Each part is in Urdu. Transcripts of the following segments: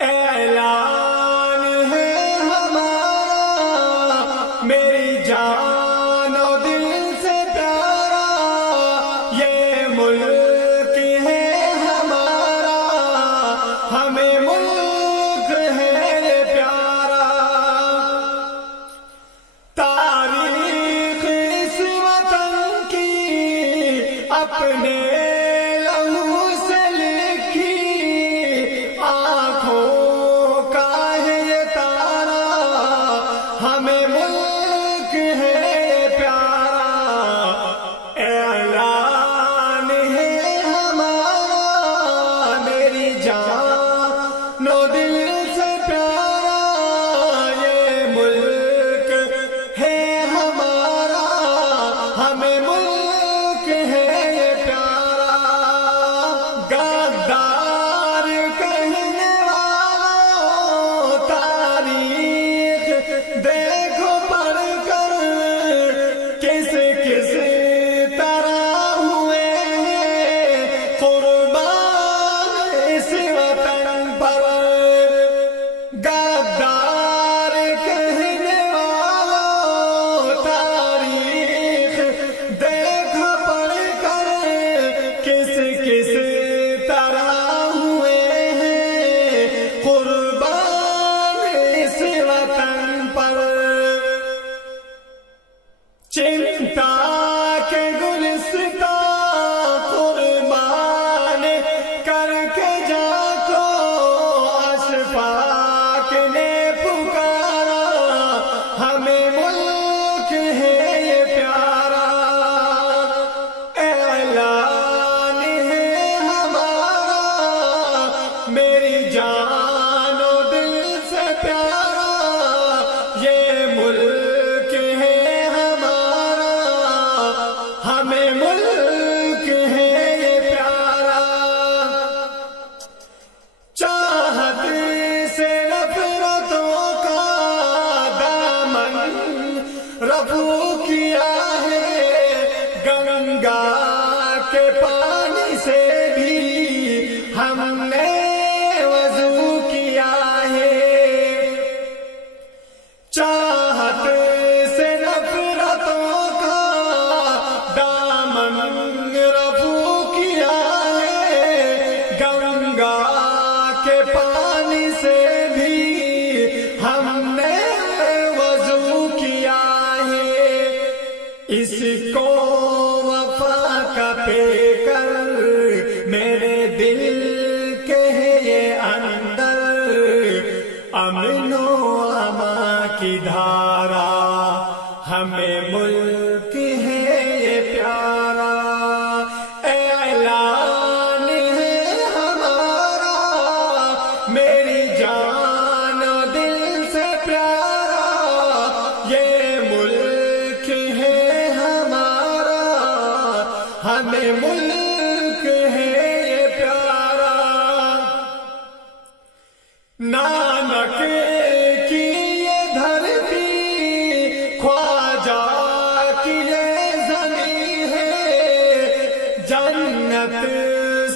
اعلان ہے ہمارا میری جان و دل سے پیارا، یہ ملک ہے ہمارا، ہمیں ملک ہے یہ پیارا۔ تاریخ اس وطن کی اپنے لہو سے لکھی، آنکھوں کا ہے یہ تارا، ہمیں ملک ہے یہ پیارا۔ اعلان ہے ہمارا میری جان و دل سے پیارا، یہ ملک ہے ہمارا، ہمیں ملک ہے یہ پیارا۔ غدار کہنے والوں تاریخ دیکھو پڑھ کر، کس کس طرح ہوئے ہیں قربان اس وطن پر۔ غدار کہنے والوں تاریخ دیکھو پڑھ کر، کس کس طرح ہوئے ہیں قربان اس وطن پر۔ چنتا کے گلستاں قربان کر کے جا کو اشفاق نے پکارا، ہمیں ملک ہے یہ پیارا۔ اعلان ہے ہمارا میری جان و دل سے پیارا، یہ ملک ہے ہمارا، ہمیں ملک ہے یہ پیارا۔ چاہت سے نفرتوں کا دامن رفو کیا ہے، گنگا کے پانی سے بھی ہم نے وضو کیا ہے۔ چاہت سے نفرتوں کا دامن رفو کیا ہے، گنگا کے پانی سے بھی ہم نے وضو کیا ہے۔ اس کو وفا کا پے کر میرے دل کے یہ اندر، امن و امان کی دھارا، ہمیں ملک ہے یہ پیارا۔ اعلان ہے ہمارا میری جان و دل سے پیارا، یہ ملک ہے ہمارا، ہمیں ملک ہے یہ پیارا۔ نانک کی یہ دھرتی خواجہ کی یہ زمین ہے، جنت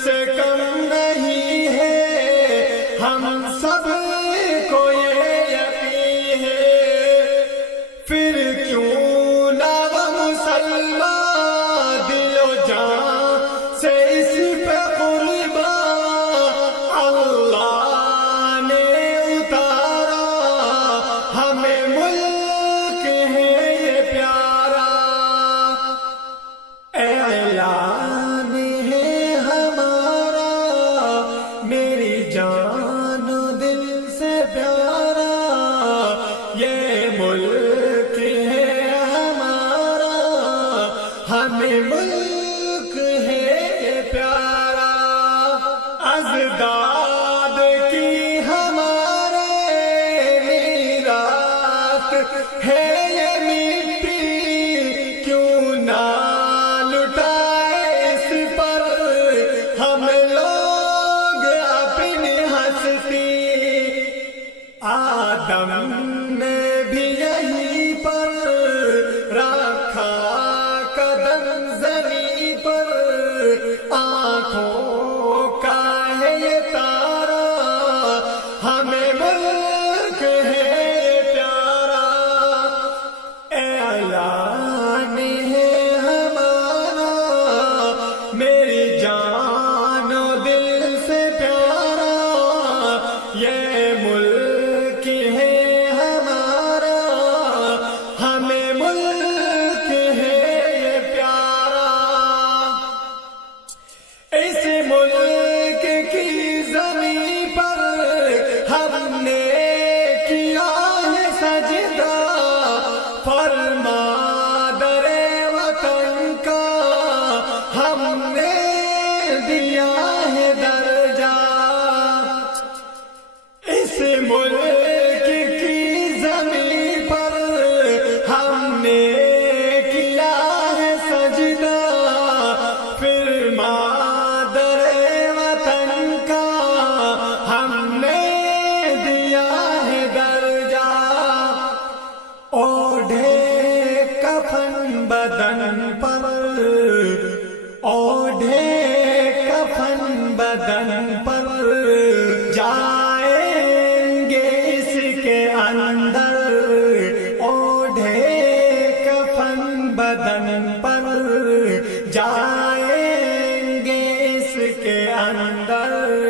سے کم نہیں ہے، ہم سب کو یہ یقین ہے۔ پھر کیوں نہ وہ مسلمان دل و جان سے اس پہ قربان اللہ نے اتارا، ہمیں ملک ہے یہ پیارا۔ اعلان ہے ہمارا میری جان و دل سے پیارا، یہ ملک ہے ہمارا، ہمیں ملک ہے یہ پیارا۔ ازداد کی ہمارے میراث ہے یہ مٹی، کیوں نہ لٹائے اس پر ہم لوگ اپنی ہستی۔ آدم نے بھی یہیں پر رکھا قدم زمین پر، آنکھوں کا ہے یہ تارا، ہم ملک کی زمین پر ہم نے کیا ہے سجدہ، پھر مادر وطن کا ہم نے دیا ہے درجہ، اوڑھے کفن بدن پر، اوڑھے کفن بدن پر، جائیں گے اس کے اندر، اوڑھے کفن بدن پر، جائیں گے اس کے اندر۔